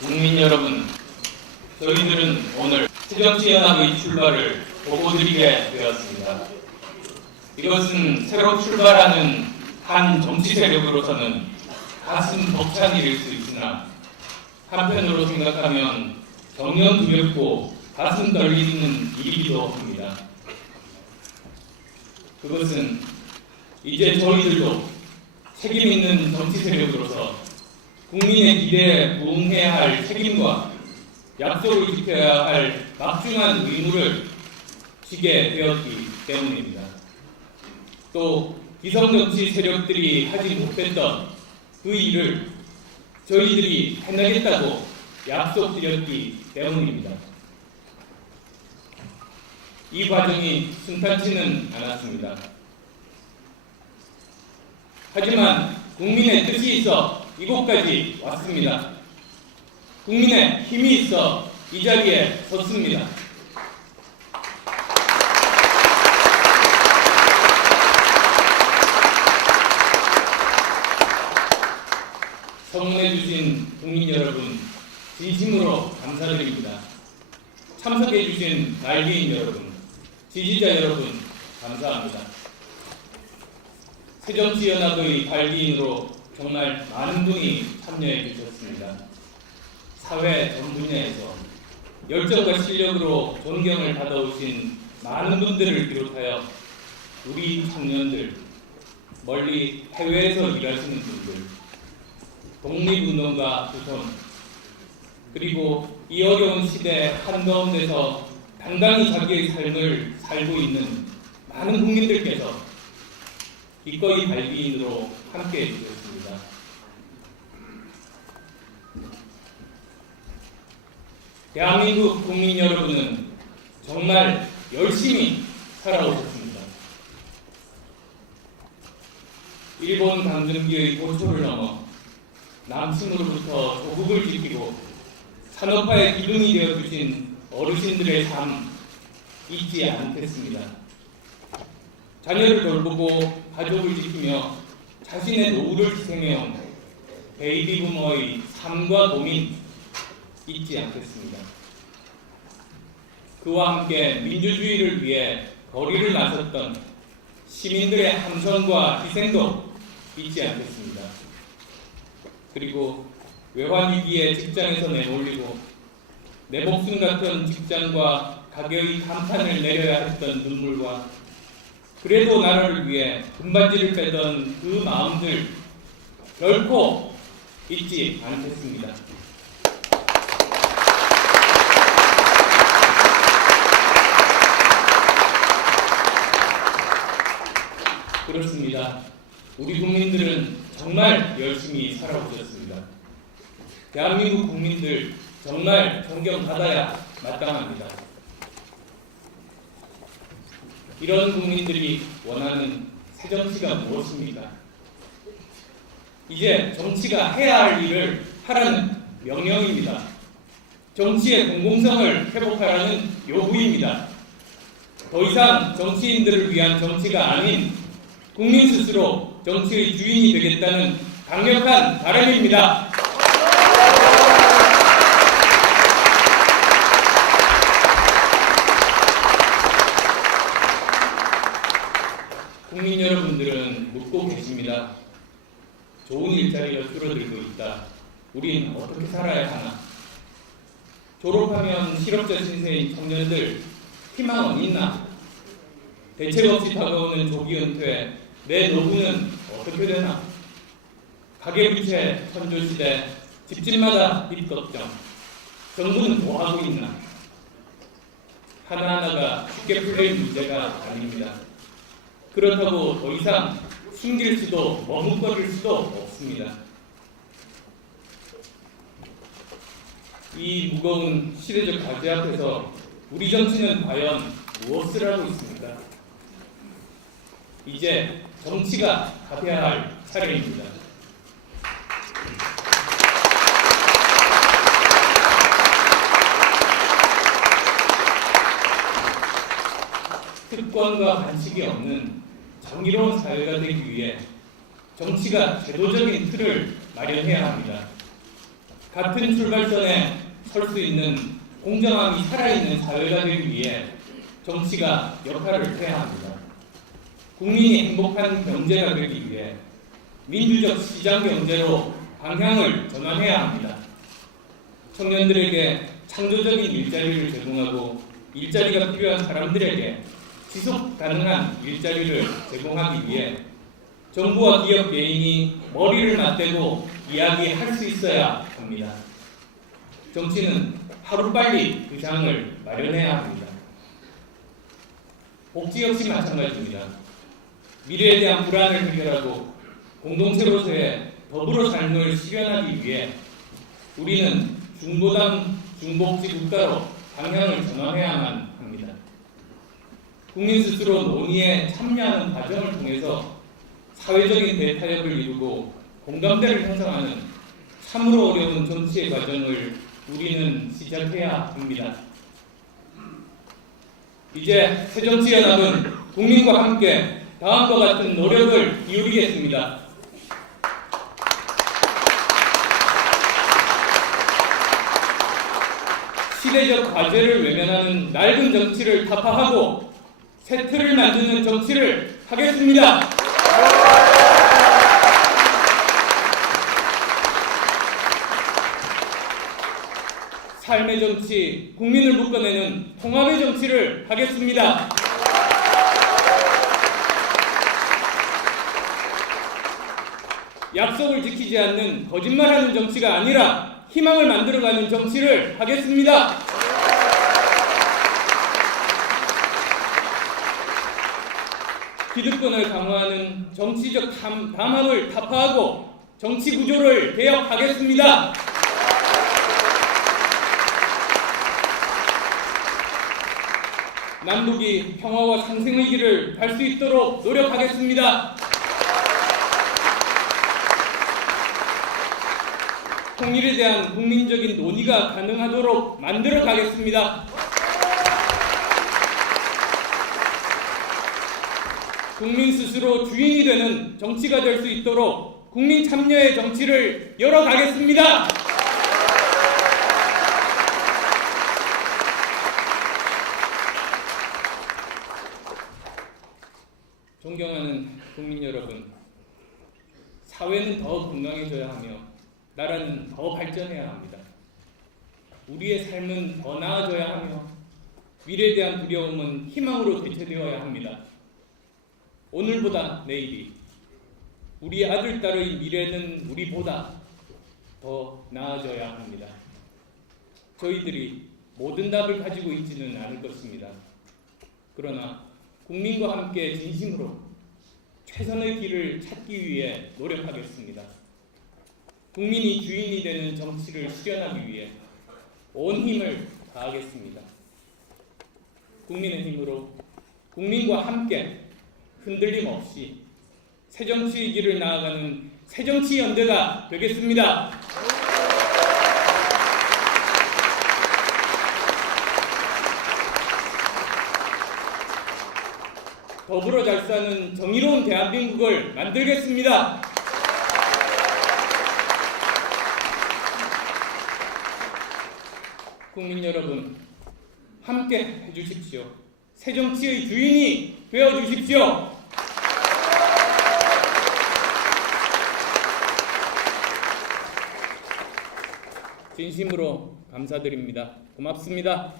국민 여러분, 저희들은 오늘 새정치연합의 출발을 보고드리게 되었습니다. 이것은 새로 출발하는 한 정치 세력으로서는 가슴 벅찬 일일 수 있으나 한편으로 생각하면 정녕 두렵고 가슴 떨리는 일이기도 합니다. 그것은 이제 저희들도 책임 있는 정치 세력으로서 국민의 기대에 부응해야 할 책임과 약속을 지켜야 할 막중한 의무를 지게 되었기 때문입니다. 또 기성정치 세력들이 하지 못했던 그 일을 저희들이 해내겠다고 약속드렸기 때문입니다. 이 과정이 순탄치는 않았습니다. 하지만 국민의 뜻이 있어 이곳까지 왔습니다. 국민의 힘이 있어 이 자리에 섰습니다. 성원해 주신 국민 여러분 진심으로 감사드립니다. 참석해 주신 날개인 여러분, 지지자 여러분 감사합니다. 새정치연합의 발기인으로 정말 많은 분이 참여해 주셨습니다. 사회 전 분야에서 열정과 실력으로 존경을 받아오신 많은 분들을 비롯하여 우리 청년들, 멀리 해외에서 일하시는 분들, 독립운동가 구성, 그리고 이 어려운 시대 한가운데서 당당히 자기의 삶을 살고 있는 많은 국민들께서 기꺼이 발기인으로 함께 해주셨습니다. 대한민국 국민 여러분은 정말 열심히 살아오셨습니다. 일본 강점기의 고초를 넘어 남침으로부터 조국을 지키고 산업화의 기둥이 되어주신 어르신들의 삶 잊지 않겠습니다. 자녀를 돌보고 가족을 지키며 자신의 노후를 희생해온 베이비 부모의 삶과 고민 잊지 않겠습니다. 그와 함께 민주주의를 위해 거리를 나섰던 시민들의 함성과 희생도 잊지 않겠습니다. 그리고 외환 위기에 직장에서 내몰리고 내 목숨 같은 직장과 가게의 한판을 내려야 했던 눈물과 그래도 나라를 위해 금반지를 빼던 그 마음들 결코 잊지 않겠습니다. 그렇습니다. 우리 국민들은 정말 열심히 살아오셨습니다. 대한민국 국민들 정말 존경받아야 마땅합니다. 이런 국민들이 원하는 새 정치가 무엇입니까? 이제 정치가 해야 할 일을 하라는 명령입니다. 정치의 공공성을 회복하라는 요구입니다. 더 이상 정치인들을 위한 정치가 아닌 국민 스스로 정치의 주인이 되겠다는 강력한 바람입니다. 국민 여러분들은 묻고 계십니다. 좋은 일자리가 줄어들고 있다. 우린 어떻게 살아야 하나? 졸업하면 실업자 신세인 청년들 희망은 있나? 대책 없이 다가오는 조기 은퇴, 내 노후는 어떻게 되나? 가계부채 천조시대, 집집마다 빚 걱정, 정부는 뭐 하고 있나? 하나하나가 쉽게 풀릴 문제가 아닙니다. 그렇다고 더 이상 숨길 수도 머뭇거릴 수도 없습니다. 이 무거운 시대적 과제 앞에서 우리 정치는 과연 무엇을 하고 있습니까? 이제 정치가 답해야 할 차례입니다. 특권과 반칙이 없는 정의로운 사회가 되기 위해 정치가 제도적인 틀을 마련해야 합니다. 같은 출발선에 설 수 있는 공정함이 살아있는 사회가 되기 위해 정치가 역할을 해야 합니다. 국민이 행복한 경제가 되기 위해 민주적 시장 경제로 방향을 전환해야 합니다. 청년들에게 창조적인 일자리를 제공하고 일자리가 필요한 사람들에게 지속 가능한 일자리를 제공하기 위해 정부와 기업 개인이 머리를 맞대고 이야기할 수 있어야 합니다. 정치는 하루빨리 그 장을 마련해야 합니다. 복지 역시 마찬가지입니다. 미래에 대한 불안을 해결하고 공동체로서의 더불어 삶을 실현하기 위해 우리는 중보단 중복지 국가로 방향을 전환해야만 합니다. 국민 스스로 논의에 참여하는 과정을 통해서 사회적인 대타협을 이루고 공감대를 형성하는 참으로 어려운 정치의 과정을 우리는 시작해야 합니다. 이제 새정치연합은 국민과 함께 다음과 같은 노력을 기울이겠습니다. 시대적 과제를 외면하는 낡은 정치를 타파하고 새 틀을 만드는 정치를 하겠습니다. 삶의 정치, 국민을 묶어내는 통합의 정치를 하겠습니다. 약속을 지키지 않는 거짓말하는 정치가 아니라 희망을 만들어가는 정치를 하겠습니다. 기득권을 강화하는 정치적 담, 담합을 타파하고 정치 구조를 개혁하겠습니다. 남북이 평화와 상생의 길을 갈 수 있도록 노력하겠습니다. 통일에 대한 국민적인 논의가 가능하도록 만들어 가겠습니다. 국민 스스로 주인이 되는 정치가 될 수 있도록 국민 참여의 정치를 열어가겠습니다. 존경하는 국민 여러분, 사회는 더 건강해져야 하며 나라는 더 발전해야 합니다. 우리의 삶은 더 나아져야 하며 미래에 대한 두려움은 희망으로 대체되어야 합니다. 오늘보다 내일이 우리 아들 딸의 미래는 우리보다 더 나아져야 합니다. 저희들이 모든 답을 가지고 있지는 않을 것입니다. 그러나 국민과 함께 진심으로 최선의 길을 찾기 위해 노력하겠습니다. 국민이 주인이 되는 정치를 실현하기 위해 온 힘을 다하겠습니다. 국민의 힘으로 국민과 함께 흔들림 없이 새 정치의 길을 나아가는 새 정치 연대가 되겠습니다. 더불어 잘 사는 정의로운 대한민국을 만들겠습니다. 국민 여러분, 함께 해주십시오. 새 정치의 주인이 되어 주십시오. 진심으로 감사드립니다. 고맙습니다.